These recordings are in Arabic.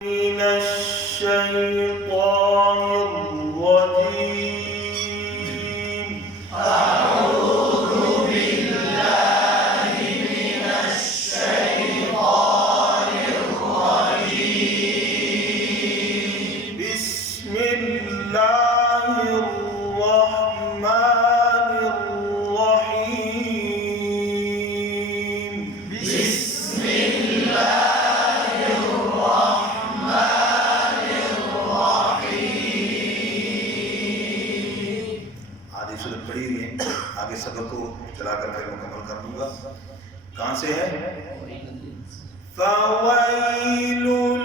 من الشيطان الرجيم أعوذ بالله من الشيطان الرجيم بسم الله الرحمن الرحيم بسم الله الرحمن الرحيم आधी सूरत पढ़ी हुई है, आगे सबक को चला कर फिर मुकम्मल कर दूंगा। कहाँ से है? फ़वैलुल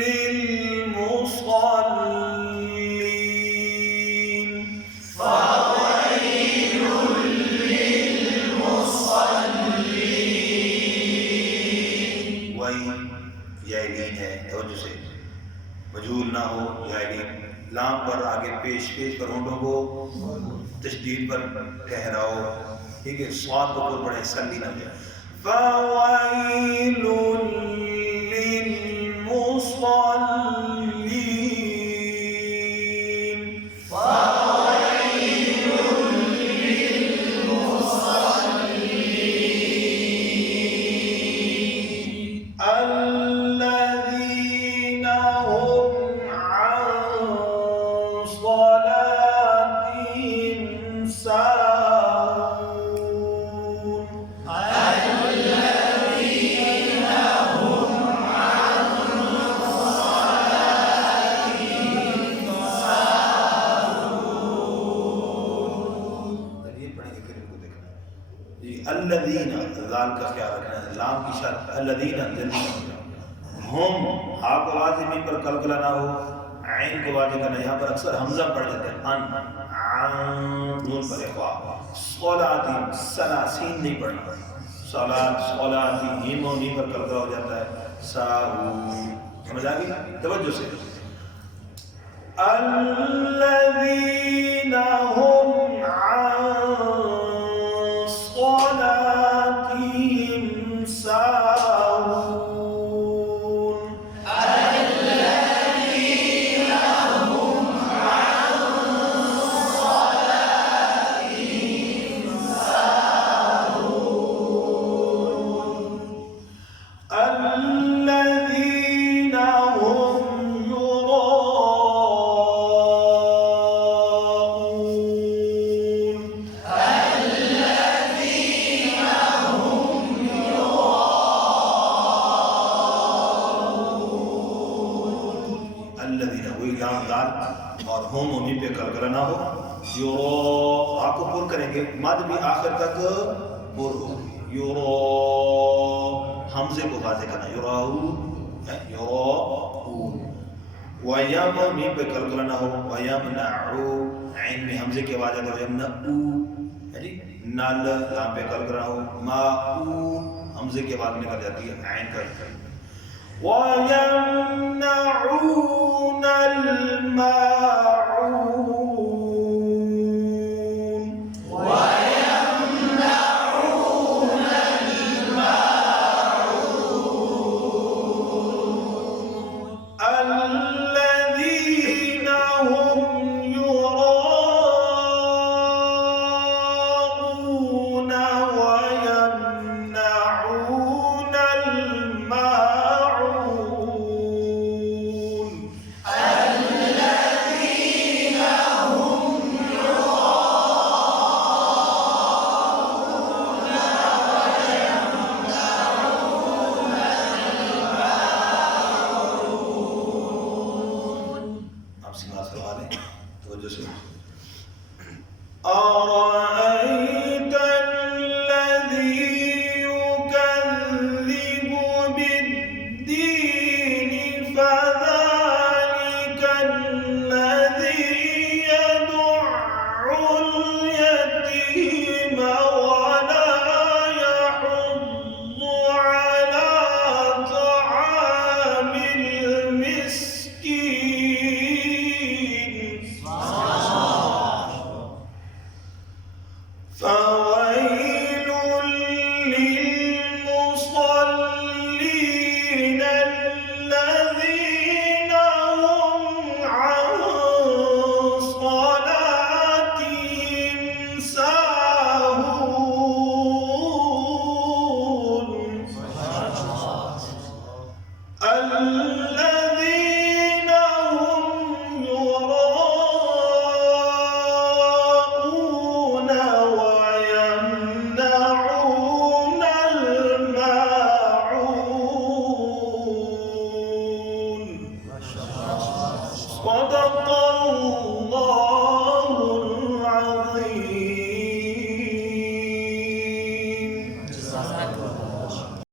लिलमुसल्लीन। फ़वैलुल लिलमुसल्लीन वही यालीन है, तवज्जो से मजहूल ना हो। यालीन लाम पर आगे पेश पर होंठों को तशदीद पर ठहराओ, ठीक है। स्वाद को ऊपर पढ़े, सल्ली ना जाए। फ़वैलुल लिलमुसल्लीन। फ़वैलुल लिलमुसल्लीन الذين هم عن صلاتهم ساهون. الذين هم عن صلاتهم ساهون ये पढ़ेंगे फिर इनको देखना जी। अल्लज़ीना, ज़ाल का ख्याल रखना है, लाम की शर्त अल्लज़ीना जल्दी हो जाओ। हम हा को वाज़े में पर कलकला ना हो, आइन को वाज़े करना। यहाँ पर अक्सर हमजा पढ़ जाते हैं, अन नून पर इख्वा। सलाती सलासीन नहीं पढ़ना, सलात सलाती हीम और नी पर कलकला हो जाता है। साहू, समझ आ गई? तवज्जो से الذين هم عن صلاتهم ساهون. الذين هم عن صلاتهم ساهون الذين هم يراءون. الذين هم يراءون الذين वही लाम दाल और होम उन्हीं पे कलकला ना हो। यूरो आपको पुर करेंगे, मद भी आखिर तक पुर होगी। यूरो हमजे को वाज़े करना, यूराऊ है, यूराऊ। वयम मीम पे कलकला ना हो। वयमनऊ ऐन में हमजे के आवाज आता है, वयमनऊ है जी। नल लाम पे कलकला ना हो। माऊ हमजे के आवाज निकल जाती है, ऐन का ويمنعون الماعون. ويمنعون الماعون الذين هم يراءون ويمنعون الماعون. الذين صدق